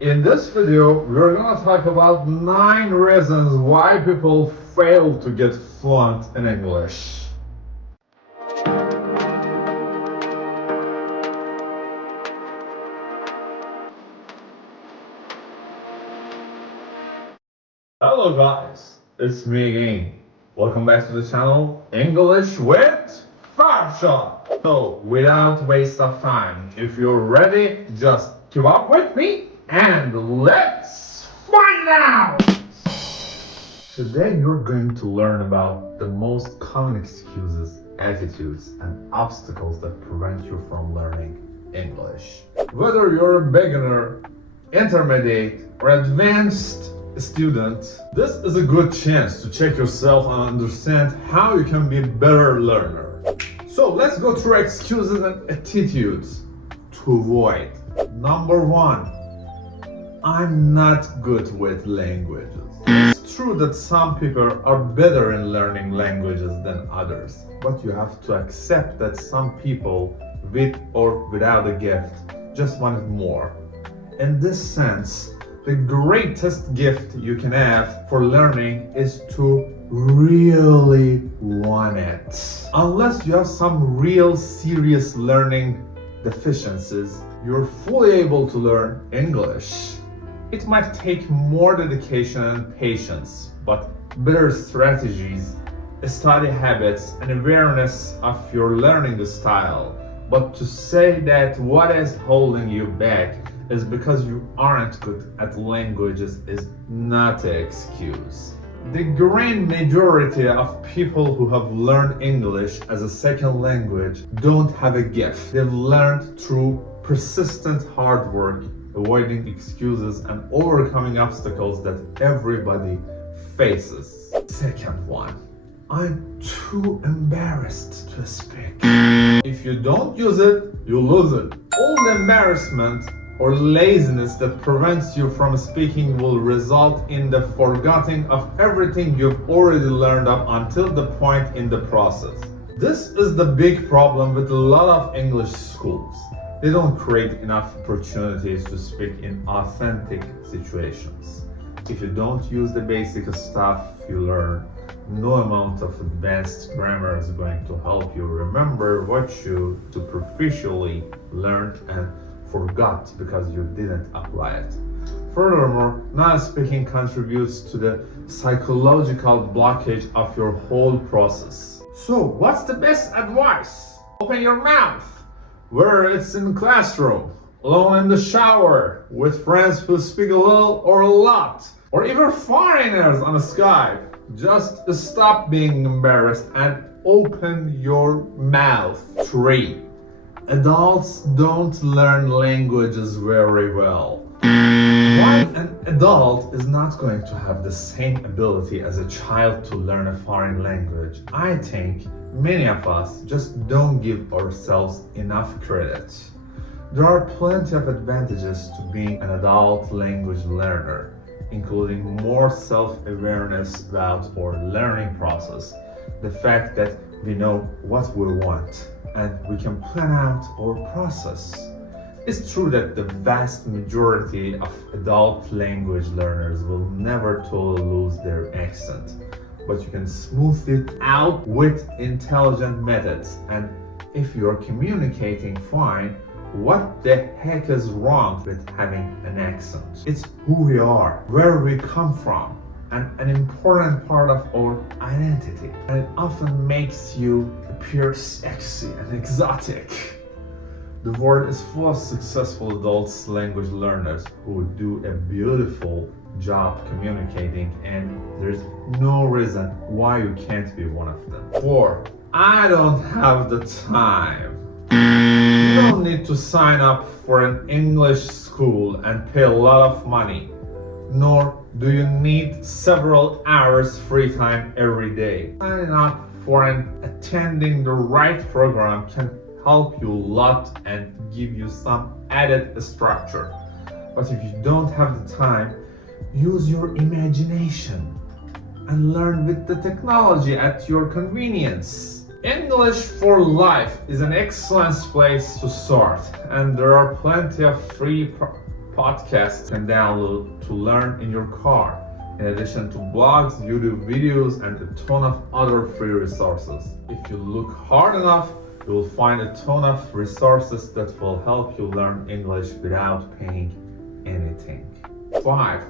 In this video, we're gonna talk about 9 reasons why people fail to get fluent in English. Hello guys, it's me again. Welcome back to the channel, English with Fashion. So, without waste of time, if you're ready, just keep up with me and let's find out! Today you're going to learn about the most common excuses, attitudes, and obstacles that prevent you from learning English. Whether you're a beginner, intermediate, or advanced student, this is a good chance to check yourself and understand how you can be a better learner. So let's go through excuses and attitudes to avoid. Number 1, I'm not good with languages. It's true that some people are better in learning languages than others, but you have to accept that some people, with or without a gift, just wanted more. In this sense, the greatest gift you can have for learning is to really want it. Unless you have some real serious learning deficiencies, you're fully able to learn English. It might take more dedication and patience, but better strategies, study habits, and awareness of your learning style. But to say that what is holding you back is because you aren't good at languages is not an excuse. The grand majority of people who have learned English as a second language don't have a gift. They've learned through persistent hard work, avoiding excuses and overcoming obstacles that everybody faces. Second one, I'm too embarrassed to speak. If you don't use it, you lose it. All the embarrassment or laziness that prevents you from speaking will result in the forgetting of everything you've already learned up until the point in the process. This is the big problem with a lot of English schools. They don't create enough opportunities to speak in authentic situations. If you don't use the basic stuff you learn, no amount of advanced grammar is going to help you remember what you superficially learned and forgot because you didn't apply it. Furthermore, not speaking contributes to the psychological blockage of your whole process. So, what's the best advice? Open your mouth, whether it's in the classroom, alone in the shower, with friends who speak a little or a lot, or even foreigners on Skype. Just stop being embarrassed and open your mouth. 3. Adults don't learn languages very well. While an adult is not going to have the same ability as a child to learn a foreign language, I think many of us just don't give ourselves enough credit. There are plenty of advantages to being an adult language learner, including more self-awareness about our learning process, the fact that we know what we want, and we can plan out our process. It's true that the vast majority of adult language learners will never totally lose their accent, but you can smooth it out with intelligent methods. And if you're communicating fine, what the heck is wrong with having an accent? It's who we are, where we come from, and an important part of our identity. And it often makes you appear sexy and exotic. The world is full of successful adult language learners who do a beautiful job communicating, and there's no reason why you can't be one of them. 4. I don't have the time. You don't need to sign up for an English school and pay a lot of money, nor do you need several hours free time every day. Signing up for and attending the right program can help you a lot and give you some added structure. But if you don't have the time, use your imagination and learn with the technology at your convenience. English for Life is an excellent place to start, and there are plenty of free podcasts can download to learn in your car, in addition to blogs, YouTube videos, and a ton of other free resources. If you look hard enough, you will find a ton of resources that will help you learn English without paying anything. 5.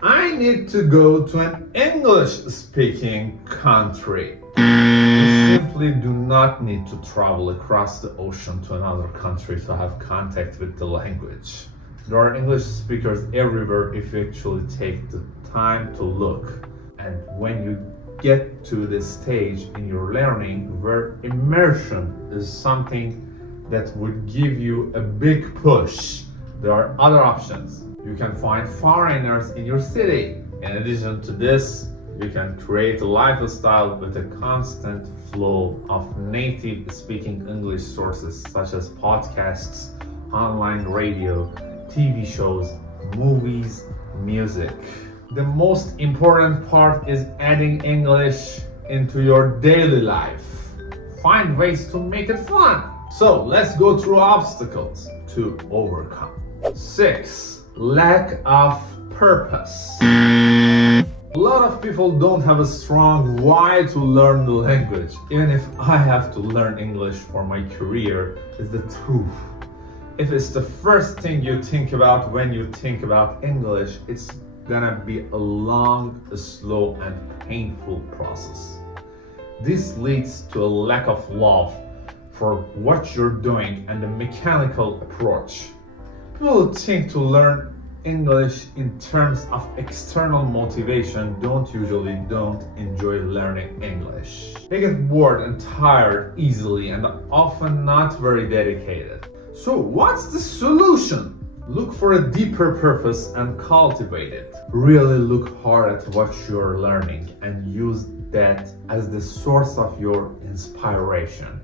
I need to go to an English-speaking country. You simply do not need to travel across the ocean to another country to have contact with the language. There are English speakers everywhere if you actually take the time to look. And when you get to this stage in your learning where immersion is something that would give you a big push, there are other options. You can find foreigners in your city. In addition to this, you can create a lifestyle with a constant flow of native speaking English sources such as podcasts, online radio, TV shows, movies, music. The most important part is adding English into your daily life. Find ways to make it fun. So let's go through obstacles to overcome. 6. Lack of purpose. A lot of people don't have a strong why to learn the language. Even if I have to learn English for my career, it's the truth. If it's the first thing you think about when you think about English, it's gonna be a long, slow, and painful process. This leads to a lack of love for what you're doing and a mechanical approach. People who think to learn English in terms of external motivation don't enjoy learning English. They get bored and tired easily and are often not very dedicated. So what's the solution? Look for a deeper purpose and cultivate it. Really look hard at what you're learning and use that as the source of your inspiration.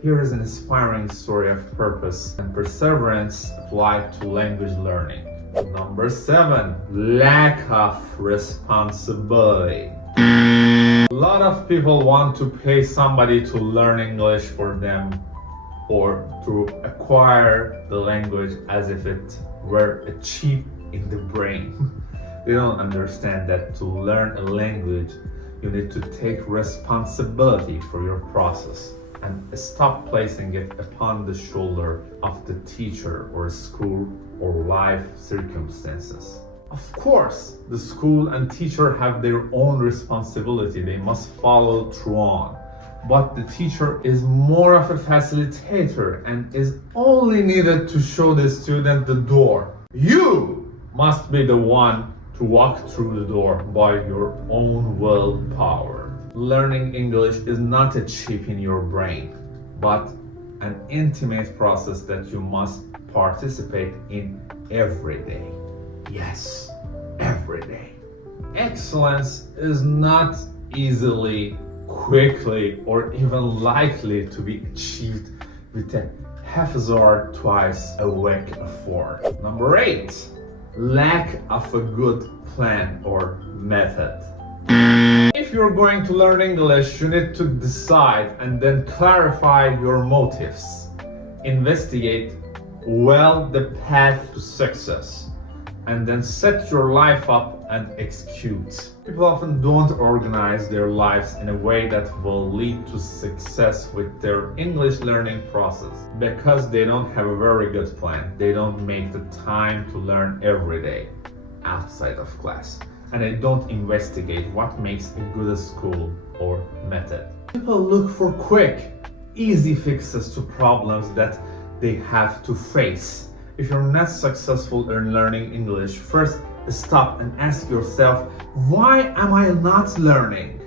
Here is an inspiring story of purpose and perseverance applied to language learning. Number 7, lack of responsibility. A lot of people want to pay somebody to learn English for them or to acquire the language as if it were a chip in the brain. They don't understand that to learn a language, you need to take responsibility for your process and stop placing it upon the shoulder of the teacher or school or life circumstances. Of course, the school and teacher have their own responsibility they must follow through on. But the teacher is more of a facilitator and is only needed to show the student the door. You must be the one to walk through the door by your own willpower. Learning English is not a chip in your brain, but an intimate process that you must participate in every day. Yes, every day. Excellence is not easily, quickly, or even likely to be achieved with a haphazard twice a week effort. Number 8, lack of a good plan or method. If you're going to learn English, you need to decide and then clarify your motives. Investigate well the path to success, and then set your life up and execute. People often don't organize their lives in a way that will lead to success with their English learning process because they don't have a very good plan. They don't make the time to learn every day outside of class, and they don't investigate what makes a good school or method. People look for quick, easy fixes to problems that they have to face. If you're not successful in learning English, first stop and ask yourself, why am I not learning?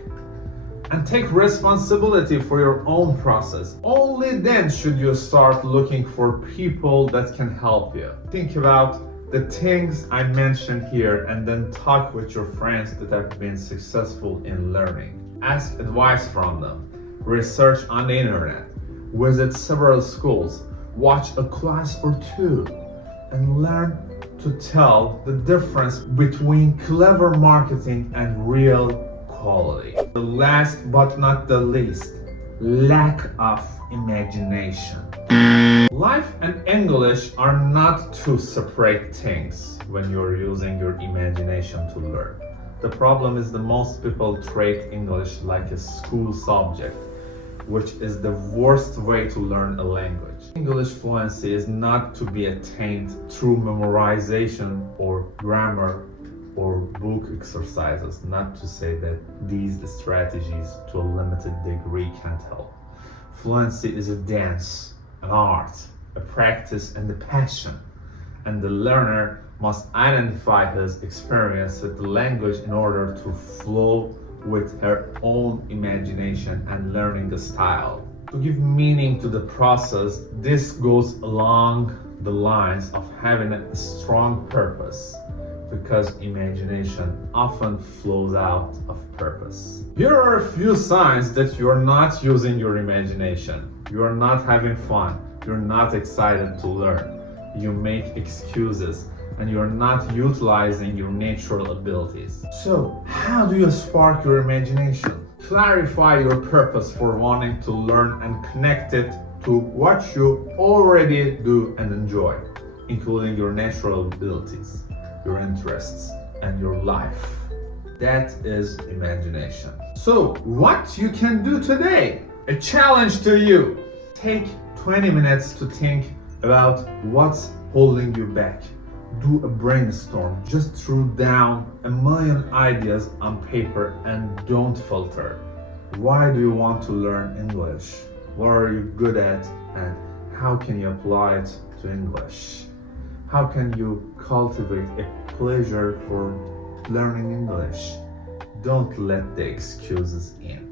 And take responsibility for your own process. Only then should you start looking for people that can help you. Think about the things I mentioned here and then talk with your friends that have been successful in learning. Ask advice from them. Research on the internet. Visit several schools. Watch a class or two and learn to tell the difference between clever marketing and real quality. The last but not the least, lack of imagination. Life and English are not two separate things when you're using your imagination to learn. The problem is that most people treat English like a school subject, which is the worst way to learn a language. English fluency is not to be attained through memorization or grammar or book exercises, not to say that these strategies to a limited degree can't help. Fluency is a dance, an art, a practice and a passion, and the learner must identify his experience with the language in order to flow with her own imagination and learning style. To give meaning to the process, this goes along the lines of having a strong purpose, because imagination often flows out of purpose. Here are a few signs that you're not using your imagination. You're not having fun. You're not excited to learn. You make excuses and you're not utilizing your natural abilities. So, how do you spark your imagination? Clarify your purpose for wanting to learn and connect it to what you already do and enjoy, including your natural abilities, your interests, and your life. That is imagination. So, what you can do today? A challenge to you. Take 20 minutes to think about what's holding you back. Do a brainstorm. Just throw down a million ideas on paper and don't filter. Why do you want to learn English? What are you good at and how can you apply it to English? How can you cultivate a pleasure for learning English? Don't let the excuses in.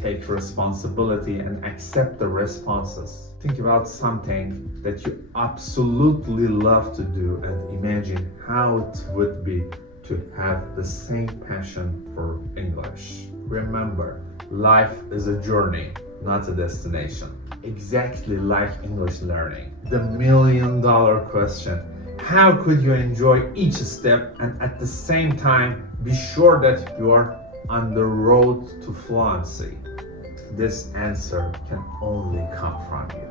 Take responsibility and accept the responses. Think about something that you absolutely love to do and imagine how it would be to have the same passion for English. Remember, life is a journey, not a destination. Exactly like English learning. The million-dollar question: how could you enjoy each step and at the same time be sure that you are on the road to fluency? This answer can only come from you.